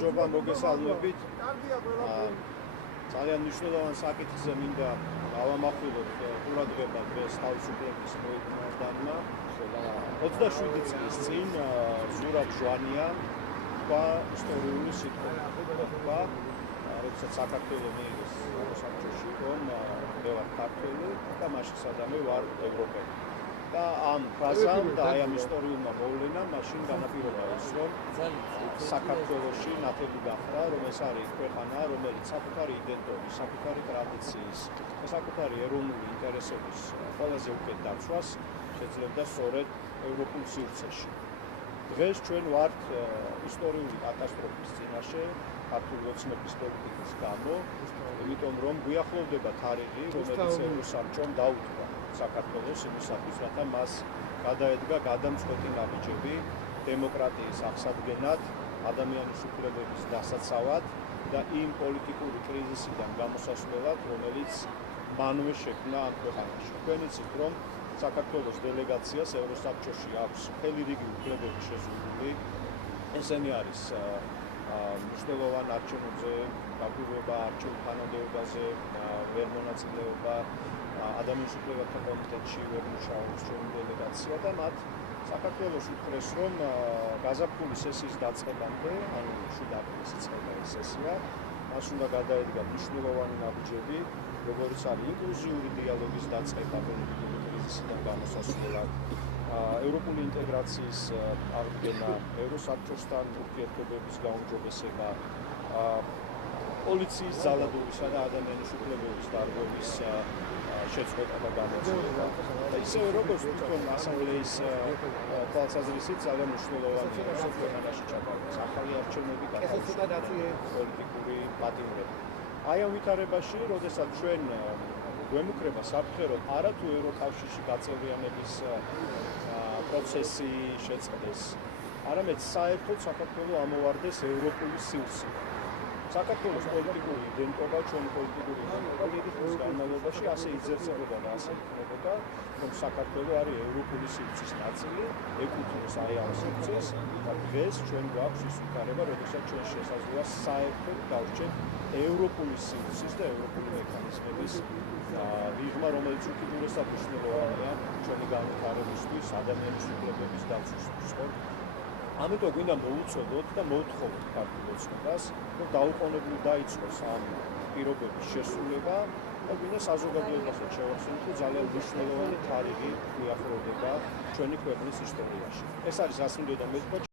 გამარჯობა მოგესალმებით. ძალიან მნიშვნელოვან საკითხზე მინდა გავამახვილოთ ყურადღება დღეს თავისუფლების მოედნიანმა. 27 წლის წინ ზურაბ ჟვანიამ თქვა ისტორიული სიტყვა, როდესაც საქართველოს მიიღეს საბჭოში, რომ მე ვარ ქართველი და მაშინ სადამე ვარ ევროპელი. და ამ ფრაზამ და აი ამ ისტორიულმა მოვლენამ მაშინ განაპირობა ის, რომ საქართველოში ნათელი გახდა, რომ ეს არის ქვეყანა, რომელიც საკუთარი იდენტობის, საკუთარი ტრადიციის და საკუთარი ეროვნული ინტერესების ყველაზე უკეთ დაცვას შეძლებდა სწორედ ევროპულ სივრცეში. დღეს ჩვენ ვართ ისტორიული კატასტროფის წინაშე, ქართული ოცნების პოლიტიკის გამო, იმიტომ რომ გვიახლოვდება თარიღი, რომელიც ევროსაბჭომ დაუთვა საქართველოს იმისათვის, რათა მას გადაედგა გადამწყვეტი ნაბიჯები დემოკრატიის აღსადგენად, ადამიანის უფლებების დასაცავად და იმ პოლიტიკური კრიზისიდან გამოსასვლელად, რომელიც მანვე შექმნა ამ ქვეყანაში. თქვენ იცით, რომ საქართველოს დელეგაციას ევროსაბჭოში აქვს მთელი რიგი უფლებები შეზღუდული. ესენი არის მნიშვნელოვან არჩევნებზე გაგვირვება, არჩევნ თანამდებობაზე ვერ მონაწილეობა, ადამიანის უფლებათა კომიტეტში ვერ მუშაობს ჩვენი დელეგაცია და მათ საქართველოს უთხრეს, რომ გაზაფხულის სესიის დაწყებამდე, ანუ 7 აპრილს იწყება ეს სესია, მას უნდა გადაედგა მნიშვნელოვანი ნაბიჯები, როგორც არის ინკლუზიური დიალოგის დაწყება პოლიტიკური კრიზისიდან გამოსასვლელად, ევროპული ინტეგრაციის აღდგენა, ევროსაბჭოსთან ურთიერთობების გაუმჯობესება, პოლიციის ძალადობისა და ადამიანის უფლებების დარღვევის შეწყვეტა და განაწილება. ისევე როგორც თვითონ ასამბლეის თვალსაზრისით ძალიან მნიშვნელოვანია ქვეყანაში ჩატარდეს ახალი არჩევნები, პოლიტიკური პატიმრები. აი ამ ვითარებაში, როდესაც ჩვენ გვემუქრება საფრთხე, რომ არათუ ევროკავშირში გაწევრიანების პროცესი შეწყდეს, არამედ საერთოდ საქართველოს ამოვარდეს ევროპული სივრცე. საქართველოს პოლიტიკური იდენტობა, ჩვენი პოლიტიკური იდენტობის განმავლობაში ასე იძებსებოდა და ასე იქნებოდა, რომ საქართველოს არის ევროპული სივრცის ნაწილი, ეკუთვნის აი ამ სივრცეს და დღეს ჩვენ გვაქვს ის ვითარება, როდესაც ჩვენ შესაძლოა საერთოდ დავრჩეთ ევროპული სივრცის და ევროპული მექანიზმების მიღმა, რომელიც უკიდურესად მნიშვნელოვანია ჩვენი განვითარებისთვის, ადამიანის უფლებების დაცვისთვის. ამიტომ გვინდა მოვუწოდოთ და მოვთხოვოთ ქართულ ოცნებას, რომ დაუყოვნებლივ დაიწყოს ამ პირობების შესრულება და გვინდა საზოგადოებასაც შევახსენოთ, რომ ძალიან მნიშვნელოვანი თარიღი გვიახლოვდება ჩვენი ქვეყნის ისტორიაში. ეს არის 100-დან მეტ